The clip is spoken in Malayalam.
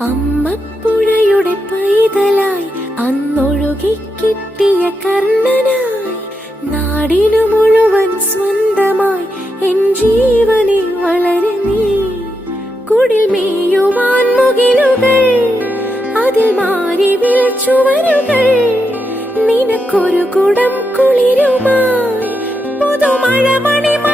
അമ്മപ്പുഴയുടെ പൈതലായി അന്നൊഴുകിക്കിട്ടിയ കർണനായി നാടിനു മുഴുവൻ സ്വന്തമായി എൻ ജീവനെ വളരെ നീ. കുടിൽ മേയുവാൻ മുകിലുകൾ, അതിൽ മാരിവിൽ ചുവരുകൾ, നിനക്കൊരു കുടം കുളിരുമായി പുതുമഴ മണിമ